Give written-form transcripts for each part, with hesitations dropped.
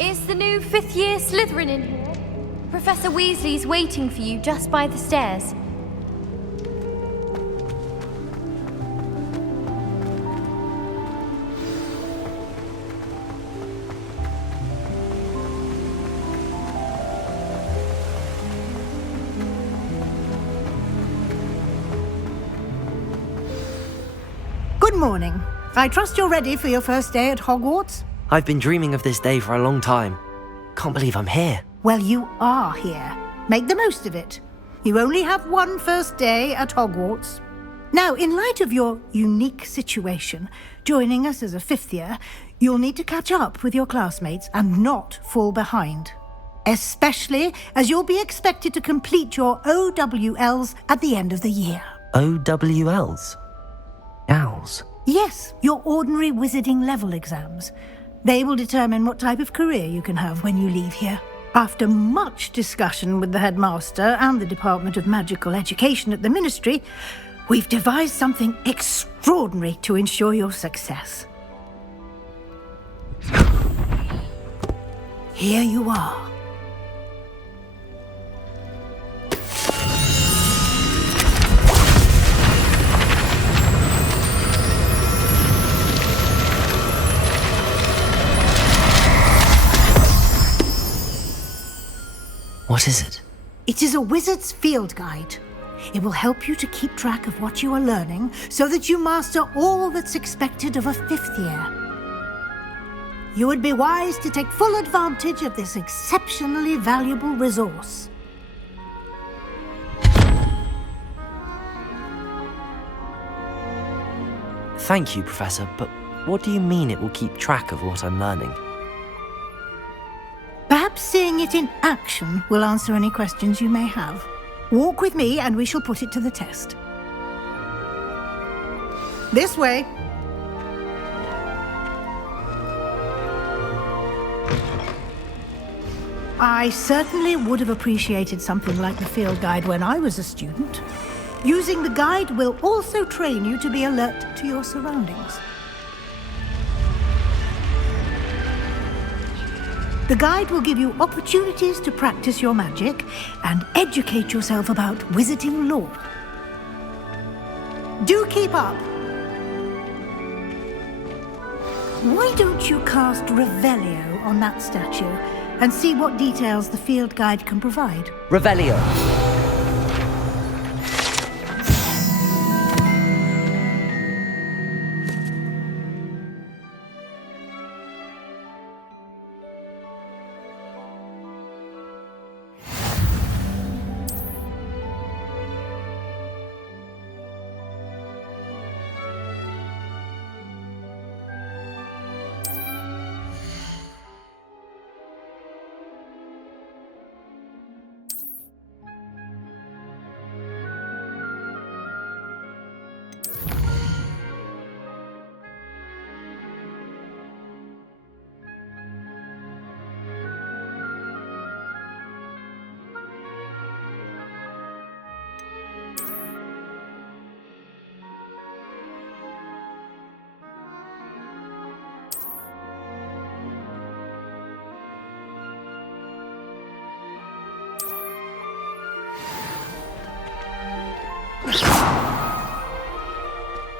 Is the new fifth-year Slytherin in here? Professor Weasley's waiting for you just by the stairs. Good morning. I trust you're ready for your first day at Hogwarts? I've been dreaming of this day for a long time. Can't believe I'm here. Well, you are here. Make the most of it. You only have one first day at Hogwarts. Now, in light of your unique situation, joining us as a fifth year, you'll need to catch up with your classmates and not fall behind. Especially as you'll be expected to complete your OWLs at the end of the year. OWLs? Owls? Yes, your ordinary wizarding level exams. They will determine what type of career you can have when you leave here. After much discussion with the headmaster and the Department of Magical Education at the Ministry, we've devised something extraordinary to ensure your success. Here you are. What is it? It is a wizard's field guide. It will help you to keep track of what you are learning so that you master all that's expected of a fifth year. You would be wise to take full advantage of this exceptionally valuable resource. Thank you, Professor, but what do you mean it will keep track of what I'm learning? Perhaps seeing it in action will answer any questions you may have. Walk with me and we shall put it to the test. This way. I certainly would have appreciated something like the field guide when I was a student. Using the guide will also train you to be alert to your surroundings. The guide will give you opportunities to practice your magic and educate yourself about wizarding lore. Do keep up! Why don't you cast Revelio on that statue and see what details the field guide can provide? Revelio!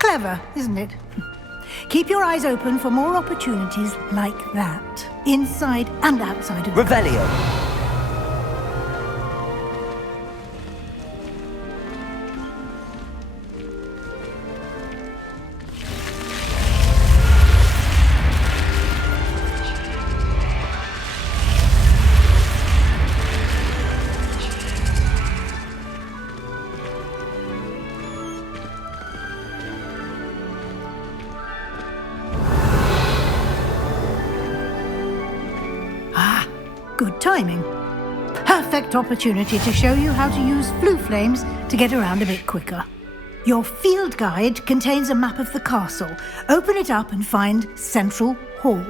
Clever, isn't it? Keep your eyes open for more opportunities like that, inside and outside of the Revelio! Good timing. Perfect opportunity to show you how to use flue flames to get around a bit quicker. Your field guide contains a map of the castle. Open it up and find Central Hall.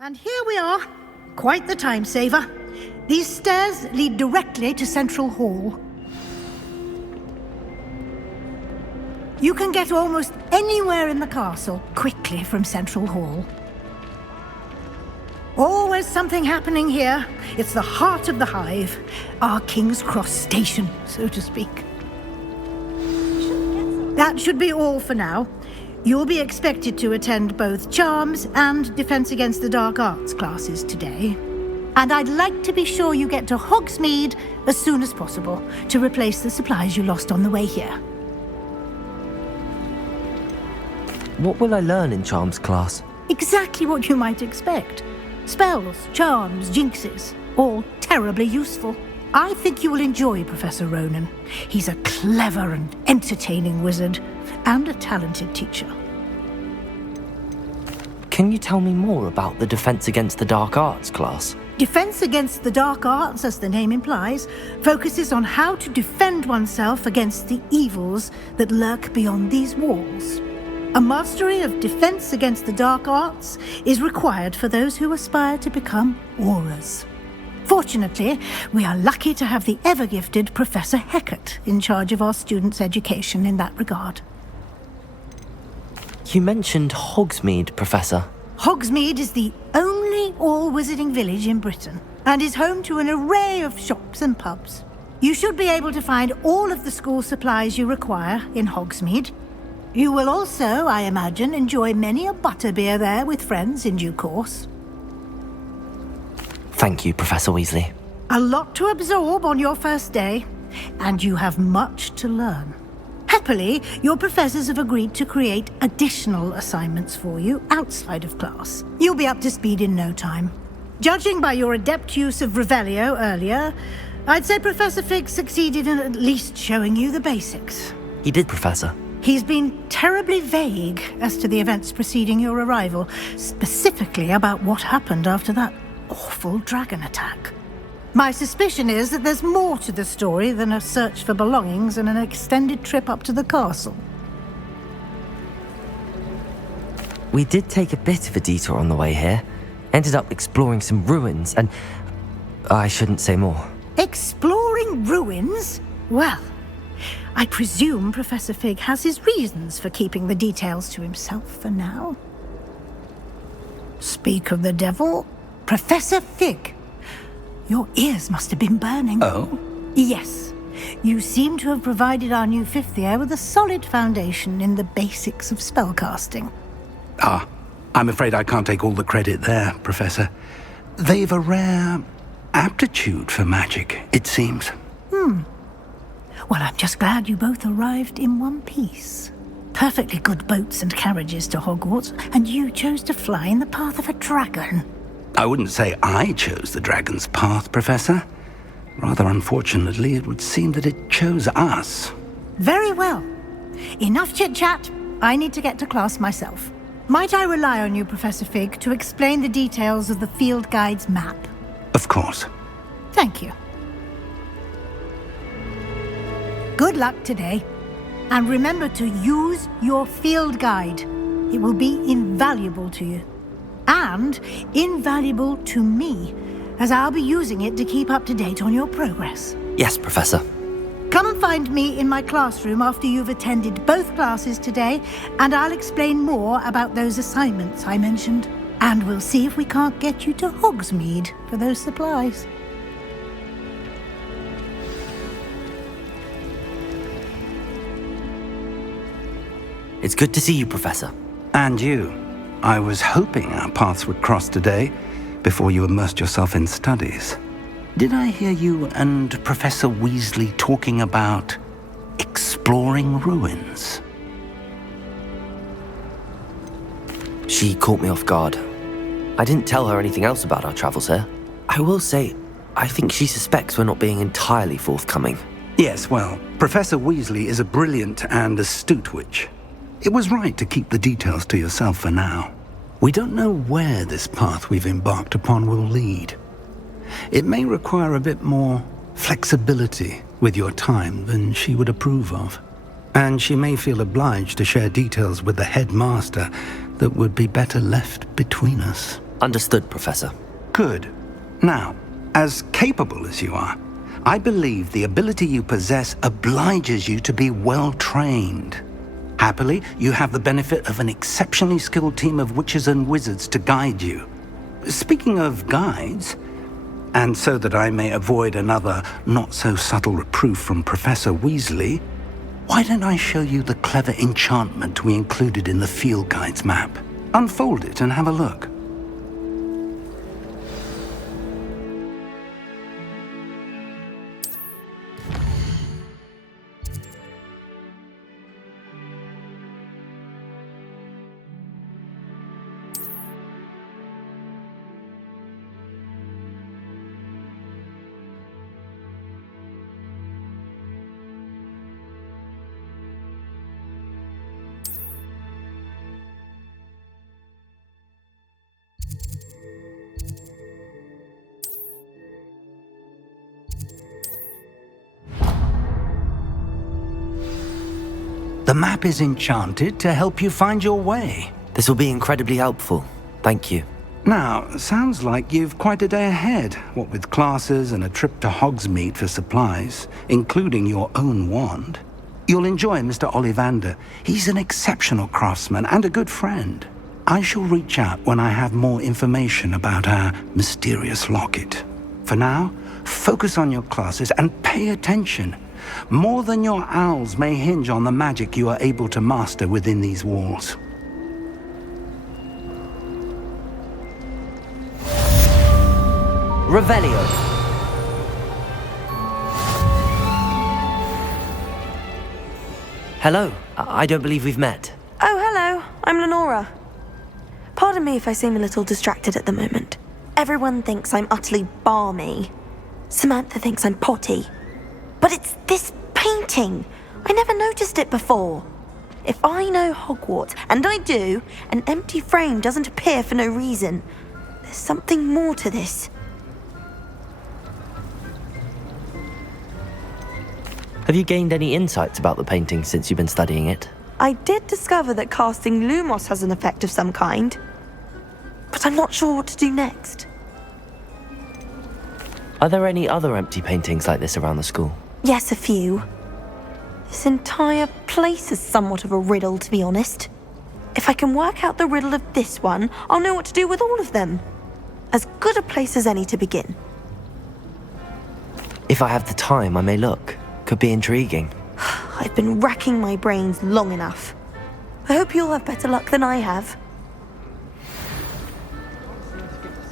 And here we are. Quite the time saver. These stairs lead directly to Central Hall. You can get almost anywhere in the castle quickly from Central Hall. Always something happening here. It's the heart of the hive, our King's Cross station, so to speak. That should be all for now. You'll be expected to attend both Charms and Defense Against the Dark Arts classes today. And I'd like to be sure you get to Hogsmeade as soon as possible to replace the supplies you lost on the way here. What will I learn in Charms class? Exactly what you might expect. Spells, charms, jinxes, all terribly useful. I think you will enjoy Professor Ronan. He's a clever and entertaining wizard, and a talented teacher. Can you tell me more about the Defense Against the Dark Arts class? Defense Against the Dark Arts, as the name implies, focuses on how to defend oneself against the evils that lurk beyond these walls. A mastery of Defense Against the Dark Arts is required for those who aspire to become Aurors. Fortunately, we are lucky to have the ever-gifted Professor Hecat in charge of our students' education in that regard. You mentioned Hogsmeade, Professor. Hogsmeade is the only all-wizarding village in Britain and is home to an array of shops and pubs. You should be able to find all of the school supplies you require in Hogsmeade. You will also, I imagine, enjoy many a butterbeer there with friends in due course. Thank you, Professor Weasley. A lot to absorb on your first day, and you have much to learn. Happily, your professors have agreed to create additional assignments for you outside of class. You'll be up to speed in no time. Judging by your adept use of Revelio earlier, I'd say Professor Fig succeeded in at least showing you the basics. He did, Professor. He's been terribly vague as to the events preceding your arrival, specifically about what happened after that awful dragon attack. My suspicion is that there's more to the story than a search for belongings and an extended trip up to the castle. We did take a bit of a detour on the way here. Ended up exploring some ruins and... I shouldn't say more. Exploring ruins? Well, I presume Professor Fig has his reasons for keeping the details to himself for now. Speak of the devil, Professor Fig. Your ears must have been burning. Oh? Yes. You seem to have provided our new fifth year with a solid foundation in the basics of spellcasting. Ah, I'm afraid I can't take all the credit there, Professor. They've a rare aptitude for magic, it seems. Well, I'm just glad you both arrived in one piece. Perfectly good boats and carriages to Hogwarts, and you chose to fly in the path of a dragon. I wouldn't say I chose the dragon's path, Professor. Rather unfortunately, it would seem that it chose us. Very well. Enough chit-chat. I need to get to class myself. Might I rely on you, Professor Fig, to explain the details of the field guide's map? Of course. Thank you. Good luck today. And remember to use your field guide. It will be invaluable to you. And invaluable to me, as I'll be using it to keep up to date on your progress. Yes, Professor. Come and find me in my classroom after you've attended both classes today, and I'll explain more about those assignments I mentioned. And we'll see if we can't get you to Hogsmeade for those supplies. It's good to see you, Professor. And you. I was hoping our paths would cross today, before you immersed yourself in studies. Did I hear you and Professor Weasley talking about exploring ruins? She caught me off guard. I didn't tell her anything else about our travels here. I will say, I think she suspects we're not being entirely forthcoming. Yes, well, Professor Weasley is a brilliant and astute witch. It was right to keep the details to yourself for now. We don't know where this path we've embarked upon will lead. It may require a bit more flexibility with your time than she would approve of. And she may feel obliged to share details with the headmaster that would be better left between us. Understood, Professor. Good. Now, as capable as you are, I believe the ability you possess obliges you to be well trained. Happily, you have the benefit of an exceptionally skilled team of witches and wizards to guide you. Speaking of guides, and so that I may avoid another not-so-subtle reproof from Professor Weasley, why don't I show you the clever enchantment we included in the field guide's map? Unfold it and have a look. The map is enchanted to help you find your way. This will be incredibly helpful. Thank you. Now, sounds like you've quite a day ahead, what with classes and a trip to Hogsmeade for supplies, including your own wand. You'll enjoy Mr. Ollivander. He's an exceptional craftsman and a good friend. I shall reach out when I have more information about our mysterious locket. For now, focus on your classes and pay attention. More than your owls may hinge on the magic you are able to master within these walls. Revelio. Hello. I don't believe we've met. Oh, hello. I'm Lenora. Pardon me if I seem a little distracted at the moment. Everyone thinks I'm utterly balmy. Samantha thinks I'm potty. But it's this painting. I never noticed it before. If I know Hogwarts, and I do, an empty frame doesn't appear for no reason. There's something more to this. Have you gained any insights about the painting since you've been studying it? I did discover that casting Lumos has an effect of some kind. But I'm not sure what to do next. Are there any other empty paintings like this around the school? Yes, a few. This entire place is somewhat of a riddle, to be honest. If I can work out the riddle of this one, I'll know what to do with all of them. As good a place as any to begin. If I have the time, I may look. Could be intriguing. I've been racking my brains long enough. I hope you'll have better luck than I have.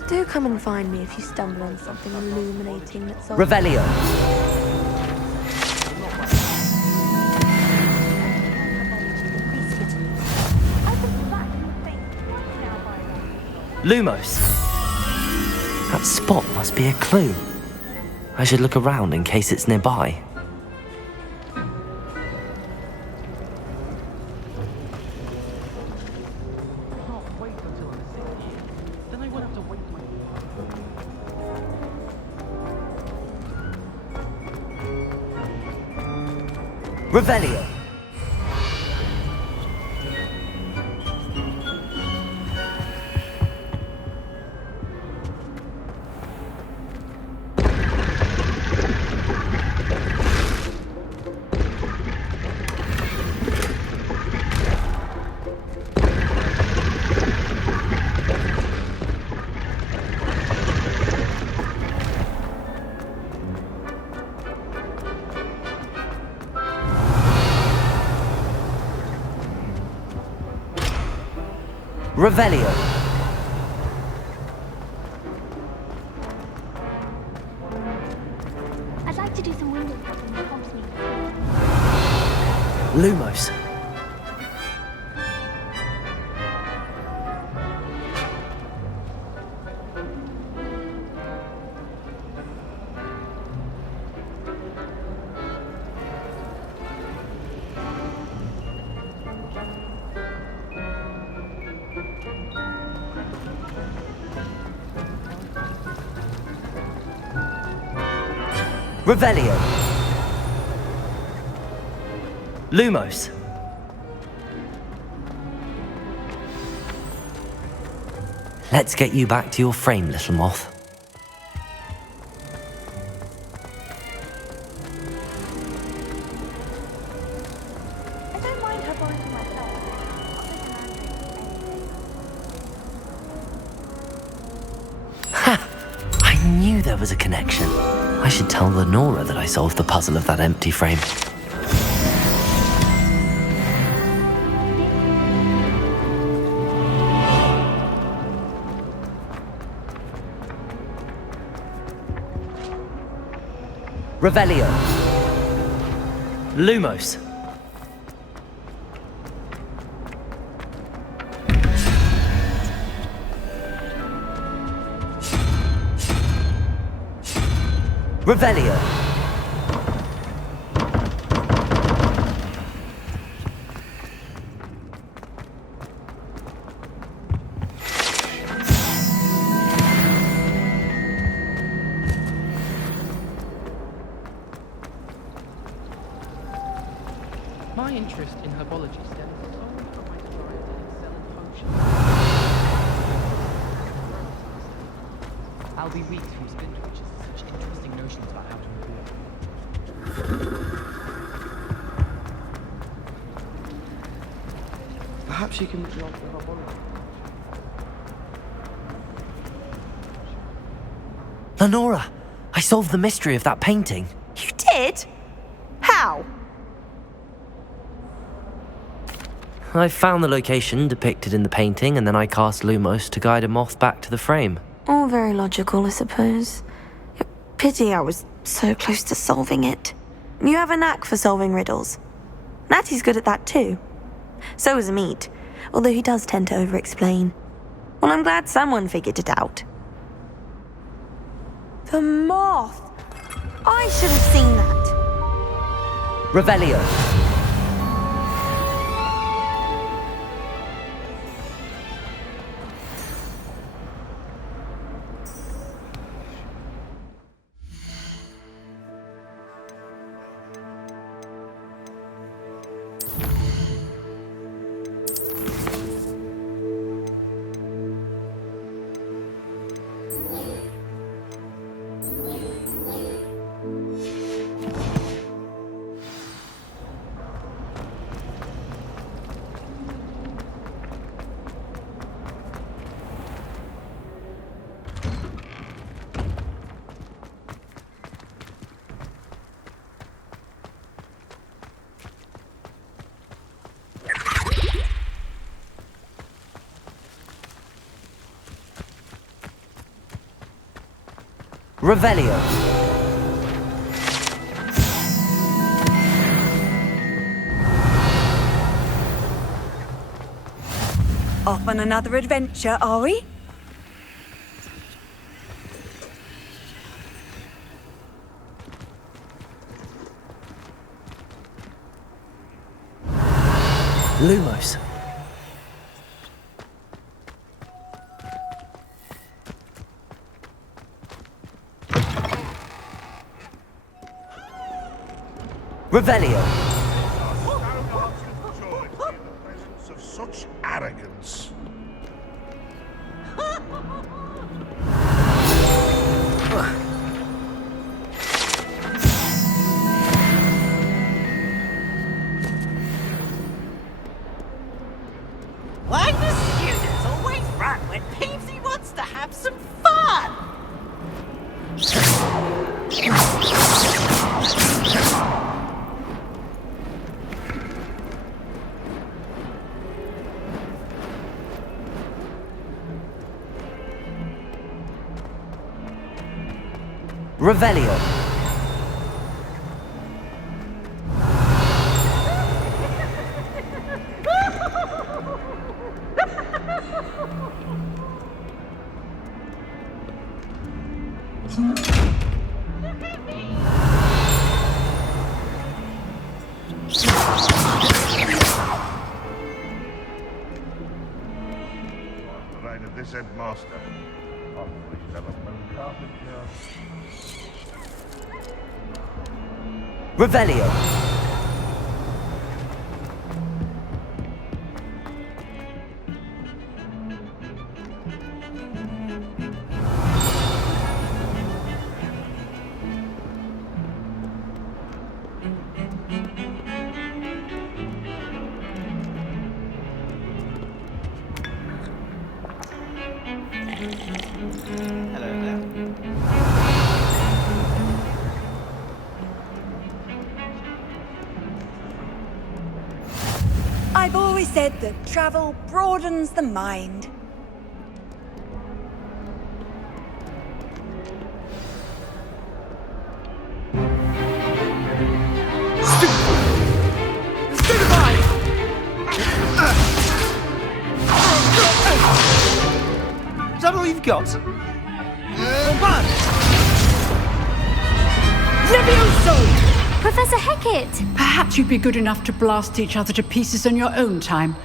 Do come and find me if you stumble on something illuminating that's on... Revelio. Lumos. That spot must be a clue. I should look around in case it's nearby. Revelio. Revelio. I'd like to do some window tapping with Hogsmeade. Lumos. Revelio. Lumos. Let's get you back to your frame, little moth. I don't mind her going to myself. Ha! I knew there was a connection. I should tell Lenora that I solved the puzzle of that empty frame. Revelio. Lumos. Revelio. My interest in herbology stems solely from my desire to excel in function. I'll be weeks from splint witches such interesting notions about how to improve. Perhaps you can look after herbology. Lenora, I solved the mystery of that painting. You did? How? I found the location depicted in the painting, and then I cast Lumos to guide a moth back to the frame. All very logical, I suppose. Pity I was so close to solving it. You have a knack for solving riddles. Natty's good at that too. So is Amit, although he does tend to over-explain. Well, I'm glad someone figured it out. The moth! I should have seen that. Revelio. Revelio. Off on another adventure, are we? Lumos. Revelio. Of such arrogance. Why the students always run when Peavesy wants to have some fun? Revelio. Provided this headmaster. Oh, we should have a moon carpet job. Revelio. I've always said that travel broadens the mind. Is that all you've got? Levioso! Professor Hecat! Perhaps you'd be good enough to blast each other to pieces in your own time.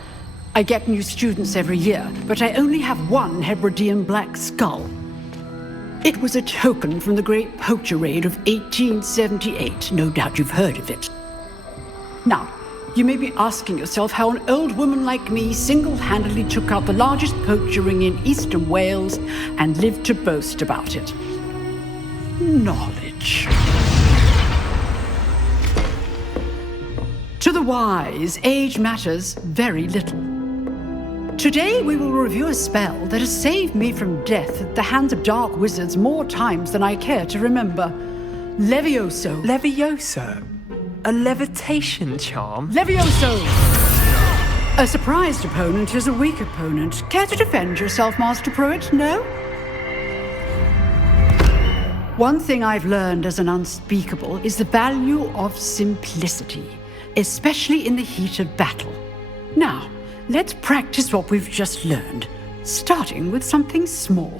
I get new students every year, but I only have one Hebridean black skull. It was a token from the Great Poacher Raid of 1878. No doubt you've heard of it. Now, you may be asking yourself how an old woman like me single-handedly took out the largest poacher ring in eastern Wales and lived to boast about it. Knowledge. To the wise, age matters very little. Today we will review a spell that has saved me from death at the hands of dark wizards more times than I care to remember. Levioso. Levioso? A levitation charm? Levioso! A surprised opponent is a weak opponent. Care to defend yourself, Master Pruitt? No? One thing I've learned as an unspeakable is the value of simplicity, especially in the heat of battle. Now, let's practice what we've just learned, starting with something small.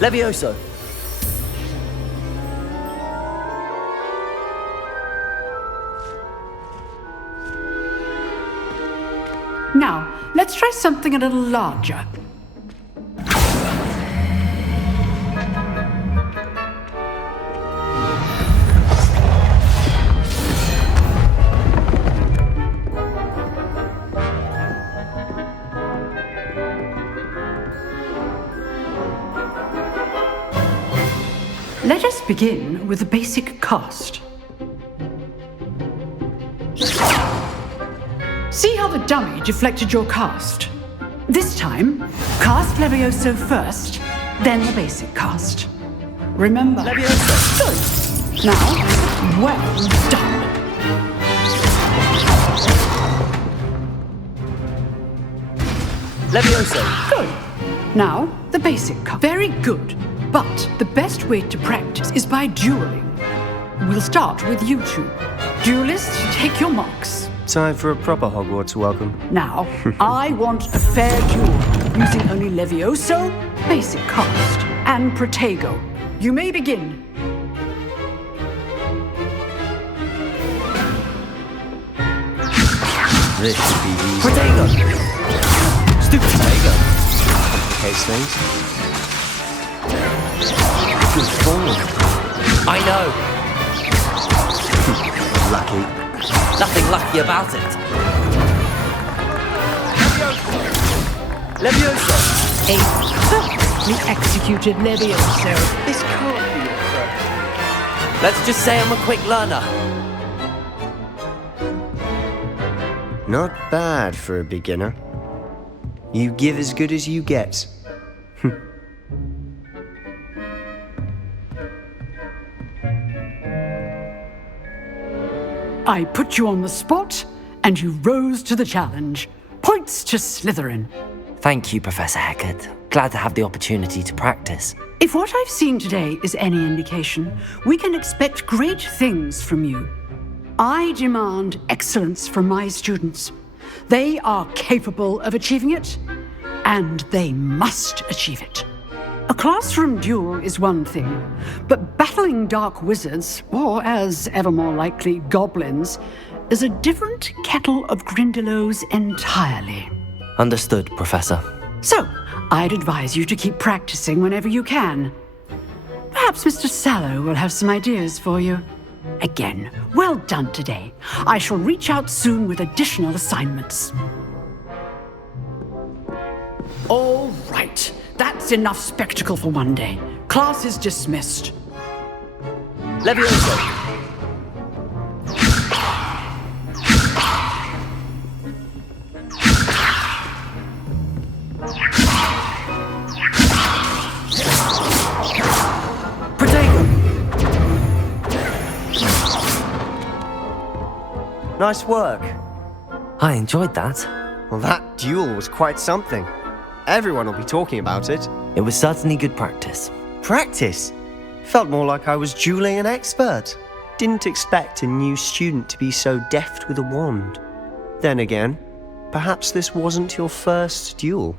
Levioso! Now, let's try something a little larger. Let us begin with the basic cast. See how the dummy deflected your cast? This time, cast Levioso first, then the basic cast. Remember, Levioso. Good. Now, well done. Levioso! Good. Now, the basic cast. Very good. But the best way to practice is by dueling. We'll start with you two. Duelists, take your marks. Time for a proper Hogwarts welcome. Now, I want a fair duel, using only Levioso, basic cast, and Protego. You may begin. This should be easy. Protego! Stupid Protego! Complicates things. Good form. I know. Lucky. Nothing lucky about it. Levioso! A perfectly executed Levioso. This can't be a threat. Let's just say I'm a quick learner. Not bad for a beginner. You give as good as you get. I put you on the spot, and you rose to the challenge. Points to Slytherin. Thank you, Professor Hecat. Glad to have the opportunity to practice. If what I've seen today is any indication, we can expect great things from you. I demand excellence from my students. They are capable of achieving it, and they must achieve it. A classroom duel is one thing, but battling dark wizards, or as ever more likely, goblins, is a different kettle of Grindylows entirely. Understood, Professor. So, I'd advise you to keep practicing whenever you can. Perhaps Mr. Sallow will have some ideas for you. Again, well done today. I shall reach out soon with additional assignments. All right. That's enough spectacle for one day. Class is dismissed. Levioso! Nice work. I enjoyed that. Well, that duel was quite something. Everyone will be talking about it. It was certainly good practice. Practice? Felt more like I was dueling an expert. Didn't expect a new student to be so deft with a wand. Then again, perhaps this wasn't your first duel.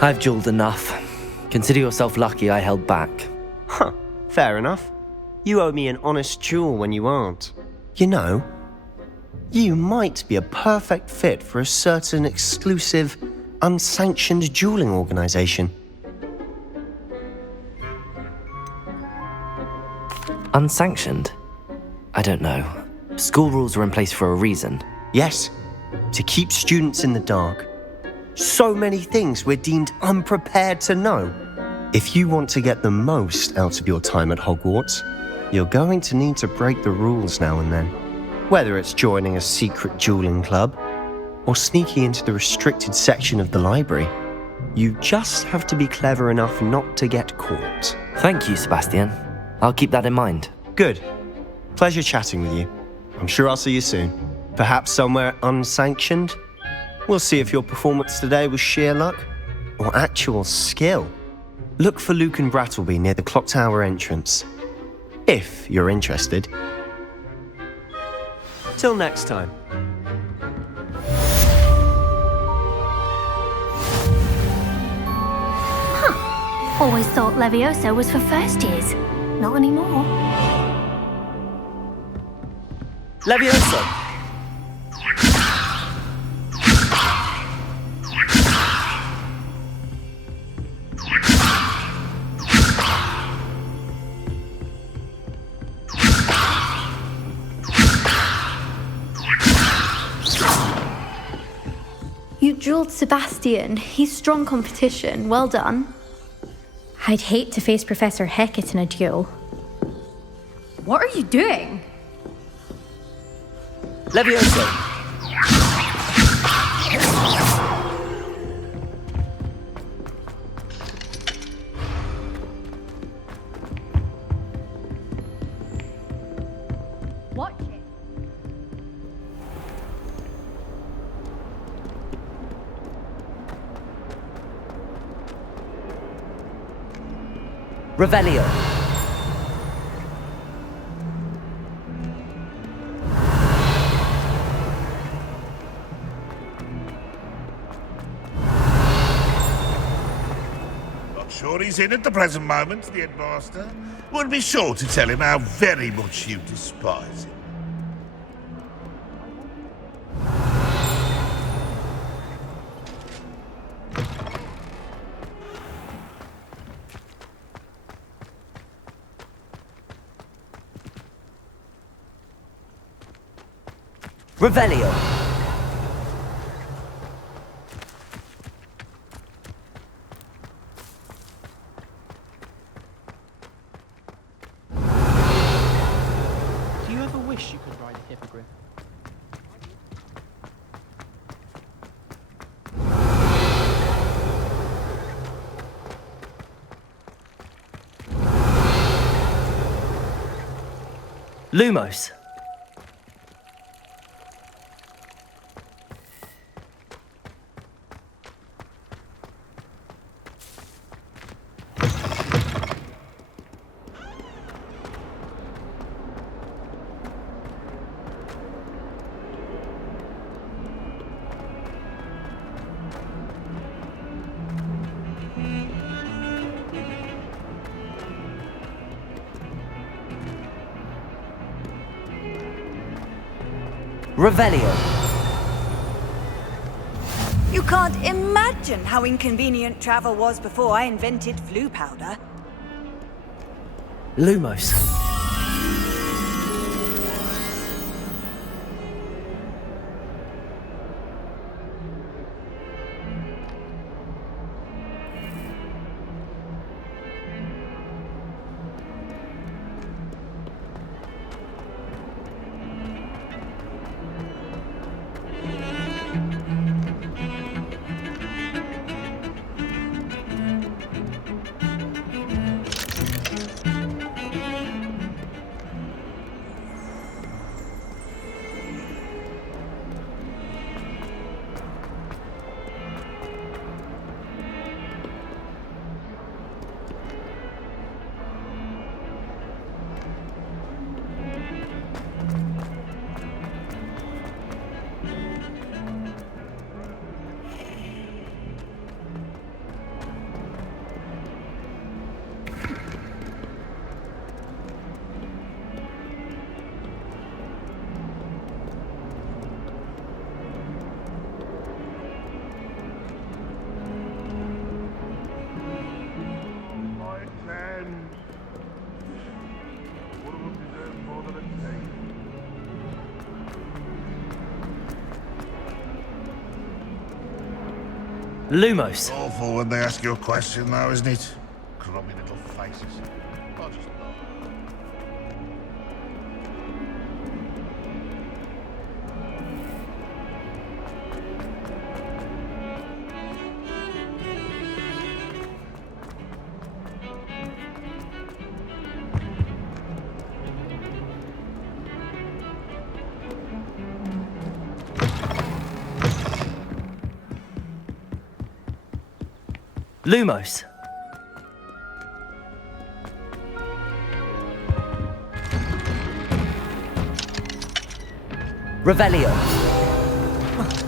I've dueled enough. Consider yourself lucky I held back. Huh, fair enough. You owe me an honest duel when you aren't. You know, you might be a perfect fit for a certain exclusive, unsanctioned dueling organization. Unsanctioned? I don't know. School rules are in place for a reason. Yes, to keep students in the dark. So many things we're deemed unprepared to know. If you want to get the most out of your time at Hogwarts, you're going to need to break the rules now and then. Whether it's joining a secret dueling club or sneaking into the restricted section of the library, you just have to be clever enough not to get caught. Thank you, Sebastian. I'll keep that in mind. Good. Pleasure chatting with you. I'm sure I'll see you soon. Perhaps somewhere unsanctioned? We'll see if your performance today was sheer luck or actual skill. Look for Luke and Brattleby near the clock tower entrance, if you're interested. Till next time. Always thought Levioso was for first years. Not anymore. Levioso! You dueled Sebastian. He's strong competition. Well done. I'd hate to face Professor Hecat in a duel. What are you doing? Levioso! Watch it. Revelio! Not sure he's in at the present moment, the headmaster. Would be sure to tell him how very much you despise him. Revelio! Do you ever wish you could ride a hippogriff? Lumos! Revelio! You can't imagine how inconvenient travel was before I invented flu powder. Lumos! Lumos. Awful when they ask you a question, though, isn't it? Crummy little faces. I'll just nod. Lumos. Revelio.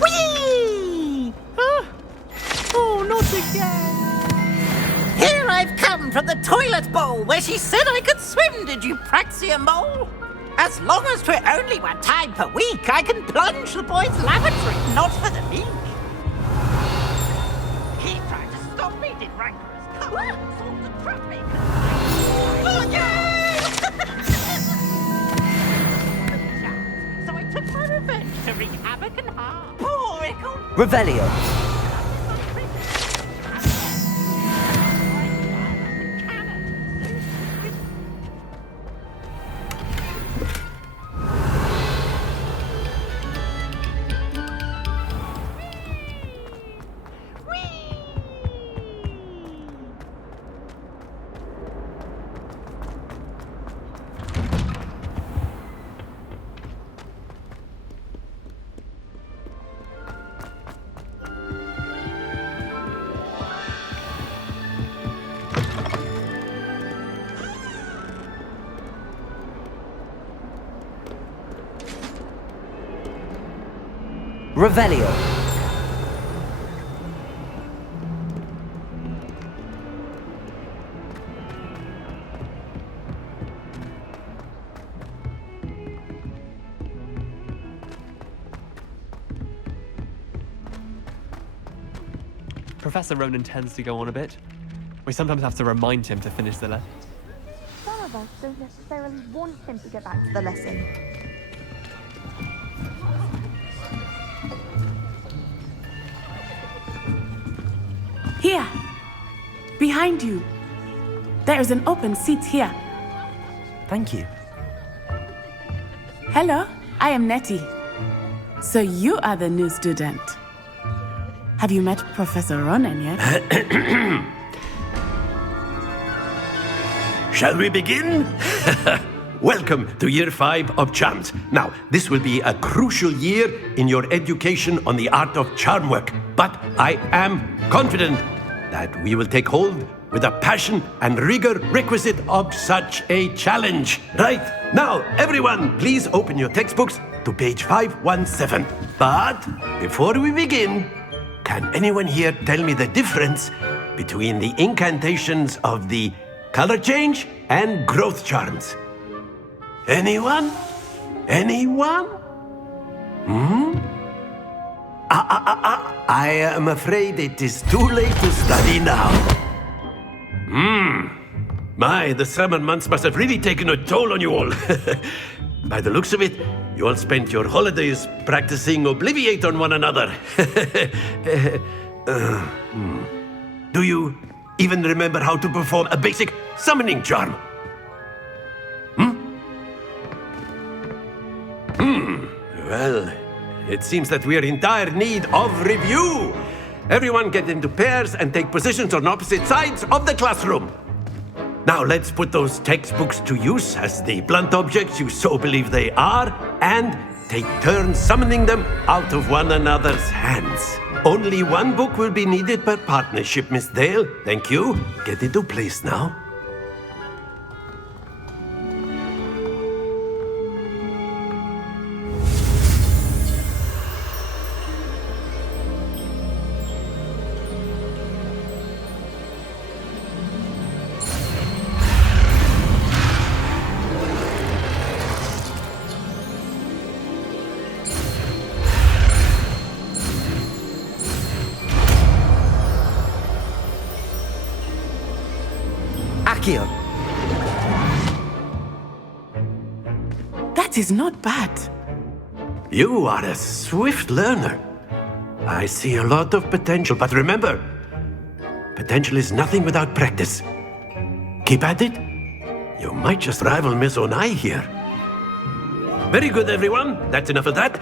Whee! Oh, not again! Here I've come from the toilet bowl where she said I could swim, did you praxia mole? As long as 'twere only one time per week, I can plunge the boys' lavatory, not for the meek. He tried to stop me, did rancorous cunts, all the traffic. Oh, yay! So I took my revenge to wreak havoc and harm. Poor ickle. Revelio. Revelio. Professor Ronan tends to go on a bit. We sometimes have to remind him to finish the lesson. Some of us don't necessarily want him to get back to the lesson. Here, behind you. There is an open seat here. Thank you. Hello, I am Nettie. So you are the new student. Have you met Professor Ronan yet? Shall we begin? Welcome to Year 5 of Charms. Now, this will be a crucial year in your education on the art of charm work, but I am confident that we will take hold with the passion and rigor requisite of such a challenge. Right, now, everyone, please open your textbooks to page 517. But before we begin, can anyone here tell me the difference between the incantations of the color change and growth charms? Anyone? Anyone? I am afraid it is too late to study now. My, the summer months must have really taken a toll on you all. By the looks of it, you all spent your holidays practicing Obliviate on one another. Do you even remember how to perform a basic summoning charm? Well, it seems that we are in dire need of review. Everyone get into pairs and take positions on opposite sides of the classroom. Now let's put those textbooks to use as the blunt objects you so believe they are, and take turns summoning them out of one another's hands. Only one book will be needed per partnership, Miss Dale. Thank you. Get into place now. Accio. That is not bad. You are a swift learner. I see a lot of potential, but remember, potential is nothing without practice. Keep at it. You might just rival Miss Onai here. Very good, everyone. That's enough of that.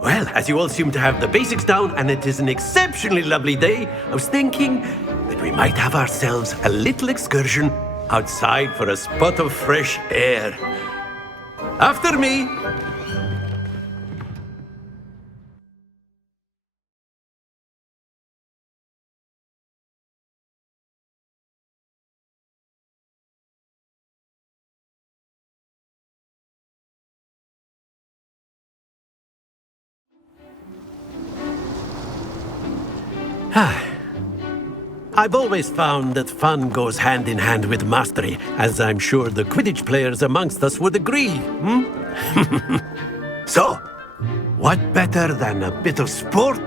Well, as you all seem to have the basics down, and it is an exceptionally lovely day, I was thinking that we might have ourselves a little excursion outside for a spot of fresh air. After me. I've always found that fun goes hand in hand with mastery, as I'm sure the Quidditch players amongst us would agree. So, what better than a bit of sport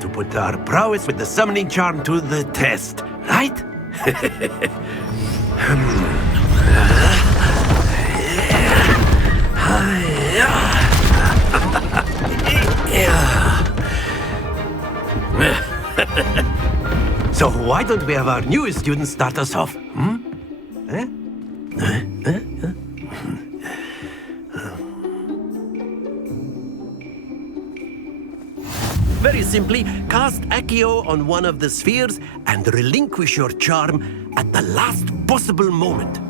to put our prowess with the summoning charm to the test, right? So why don't we have our newest student start us off? Very simply, cast Accio on one of the spheres and relinquish your charm at the last possible moment.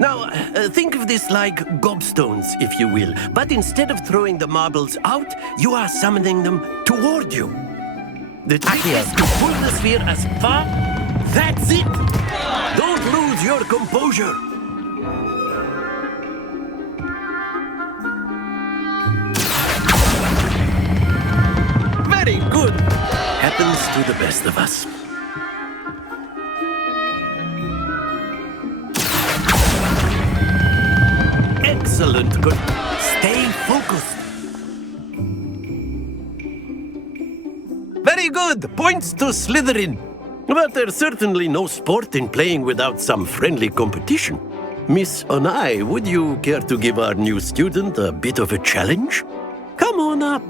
Now, think of this like gobstones, if you will, but instead of throwing the marbles out, you are summoning them toward you. The trick is to pull the sphere as far... That's it! Don't lose your composure! Very good! Happens to the best of us. Excellent, good. Stay focused. Very good! Points to Slytherin. But there's certainly no sport in playing without some friendly competition. Miss Onai, would you care to give our new student a bit of a challenge? Come on up.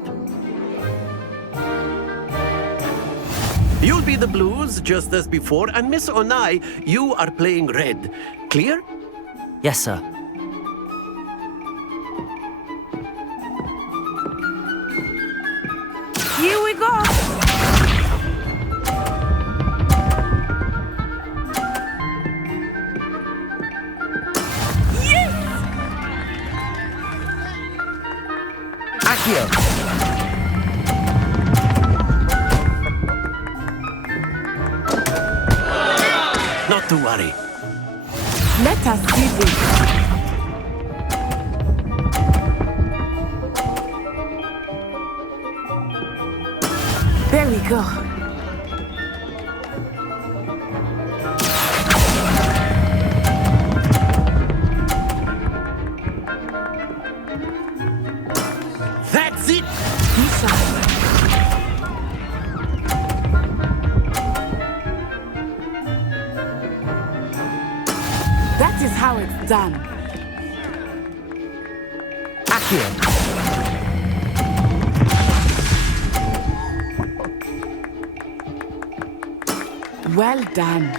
You'll be the blues, just as before, and Miss Onai, you are playing red. Clear? Yes, sir. Here we go! Yes! Accio! Not to worry. Let us see this. There we go. That's it! That is how it's done. Accio! Well done.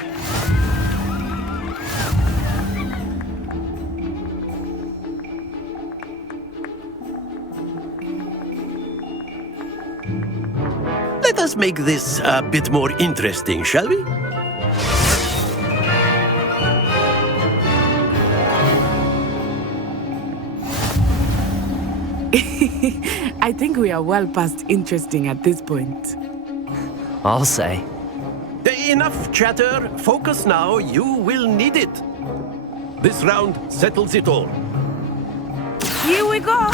Let us make this a bit more interesting, shall we? I think we are well past interesting at this point. I'll say. Enough chatter. Focus now. You will need it. This round settles it all. Here we go!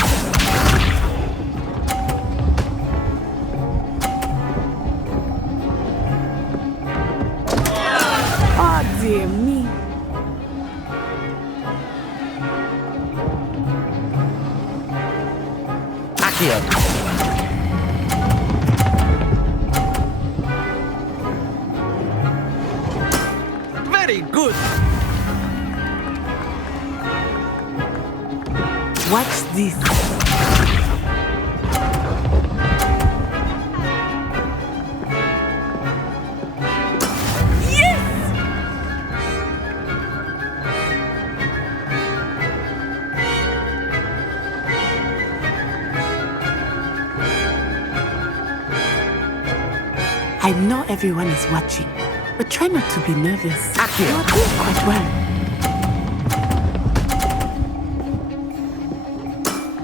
Oh, dear me. Accio! Very good. Watch this. I know everyone is watching, but try not to be nervous. Accio. You're doing quite well.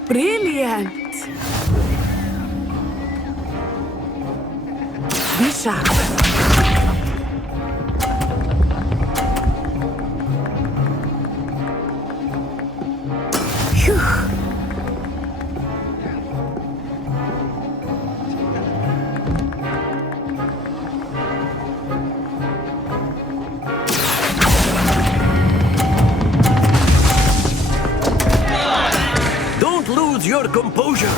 Brilliant! Be sharp. Phew. Don't lose your composure.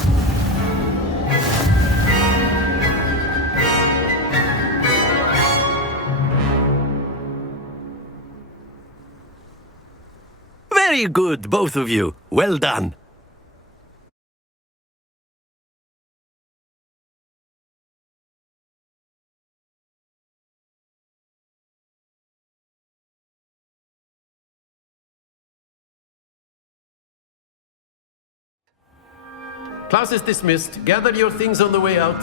Very good, both of you. Well done. Class is dismissed. Gather your things on the way out.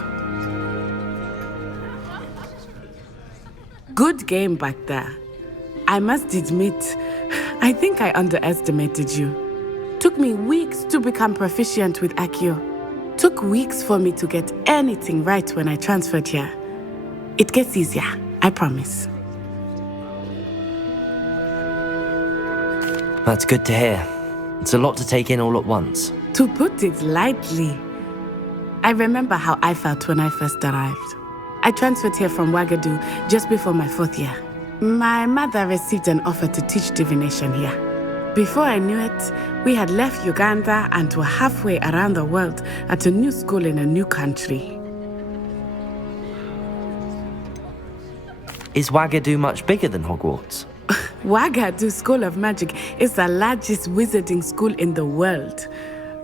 Good game back there. I must admit, I think I underestimated you. Took me weeks to become proficient with Accio. Took weeks for me to get anything right when I transferred here. It gets easier, I promise. That's good to hear. It's a lot to take in all at once. To put it lightly, I remember how I felt when I first arrived. I transferred here from Ouagadougou just before my 4th year. My mother received an offer to teach divination here. Before I knew it, we had left Uganda and were halfway around the world at a new school in a new country. Is Ouagadougou much bigger than Hogwarts? Ouagadougou School of Magic is the largest wizarding school in the world.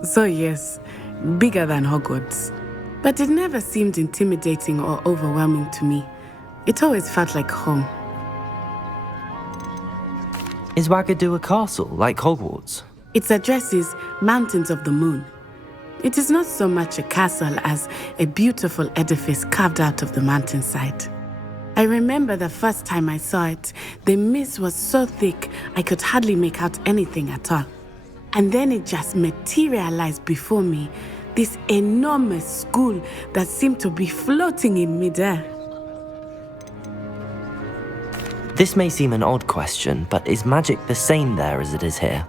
So yes, bigger than Hogwarts. But it never seemed intimidating or overwhelming to me. It always felt like home. Is Ouagadougou a castle, like Hogwarts? Its address is Mountains of the Moon. It is not so much a castle as a beautiful edifice carved out of the mountainside. I remember the first time I saw it, the mist was so thick I could hardly make out anything at all. And then it just materialized before me, this enormous school that seemed to be floating in midair. This may seem an odd question, but is magic the same there as it is here?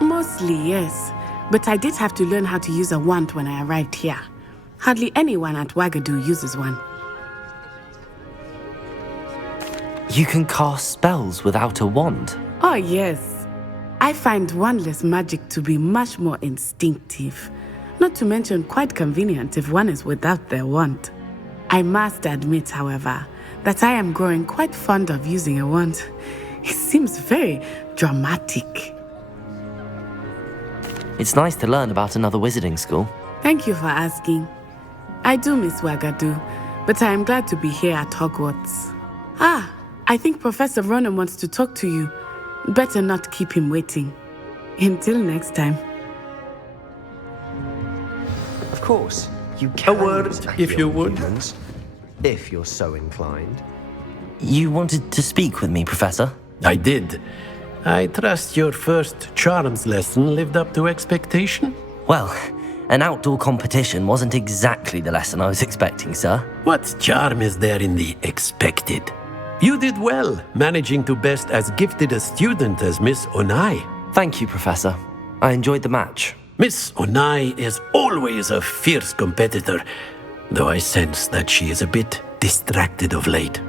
Mostly, yes. But I did have to learn how to use a wand when I arrived here. Hardly anyone at Ouagadougou uses one. You can cast spells without a wand? Oh, yes. I find wandless magic to be much more instinctive. Not to mention quite convenient if one is without their wand. I must admit, however, that I am growing quite fond of using a wand. It seems very dramatic. It's nice to learn about another wizarding school. Thank you for asking. I do miss Ouagadougou, but I am glad to be here at Hogwarts. I think Professor Ronan wants to talk to you. Better not keep him waiting. Until next time. Of course, you can. A word, if you would. Humans, if you're so inclined. You wanted to speak with me, Professor? I did. I trust your first charms lesson lived up to expectation? Well, an outdoor competition wasn't exactly the lesson I was expecting, sir. What charm is there in the expected? You did well, managing to best as gifted a student as Miss Onai. Thank you, Professor. I enjoyed the match. Miss Onai is always a fierce competitor, though I sense that she is a bit distracted of late.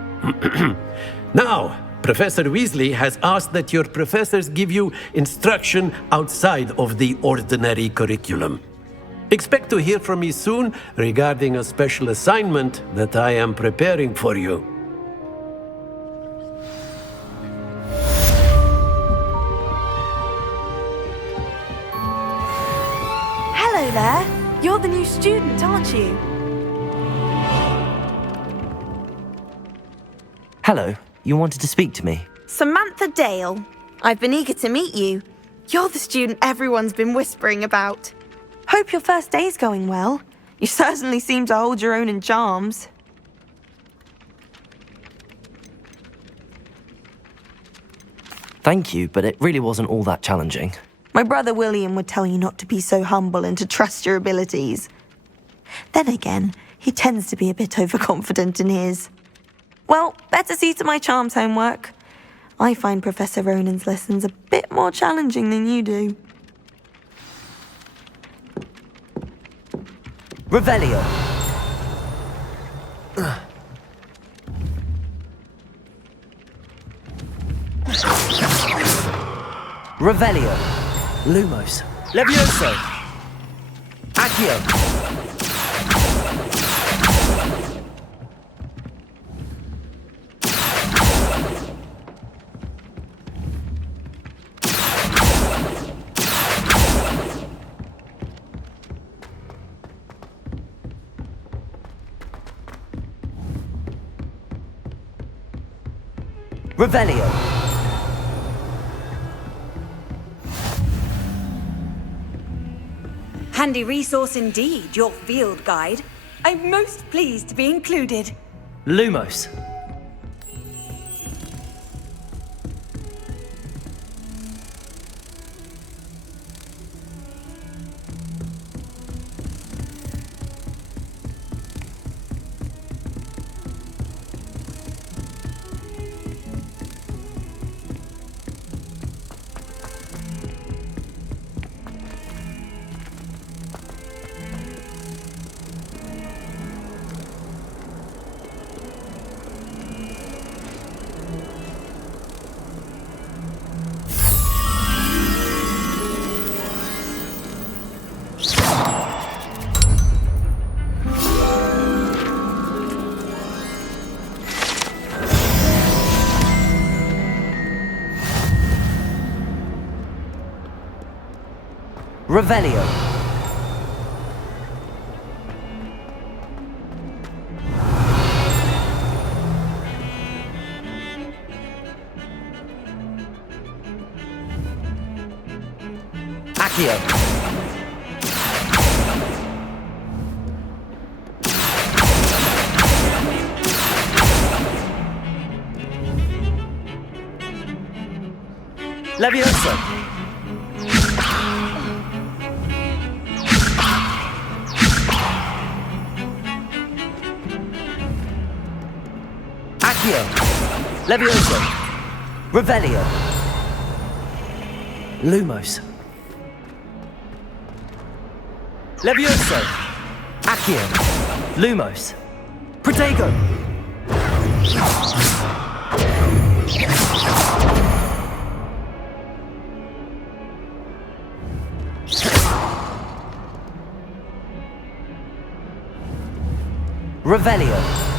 Now, Professor Weasley has asked that your professors give you instruction outside of the ordinary curriculum. Expect to hear from me soon regarding a special assignment that I am preparing for you. Hello there. You're the new student, aren't you? Hello. You wanted to speak to me? Samantha Dale. I've been eager to meet you. You're the student everyone's been whispering about. Hope your first day's going well. You certainly seem to hold your own in charms. Thank you, but it really wasn't all that challenging. My brother William would tell you not to be so humble and to trust your abilities. Then again, he tends to be a bit overconfident in his. Well, better see to my charms homework. I find Professor Ronan's lessons a bit more challenging than you do. Revelio. Revelio. Lumos. Levioso. Accio. Revelio. Handy resource indeed, your field guide. I'm most pleased to be included. Lumos. Revelio. Accio. Levioso. Accio. Levioso. Revelio. Lumos. Levioso. Accio. Lumos. Protego. Revelio.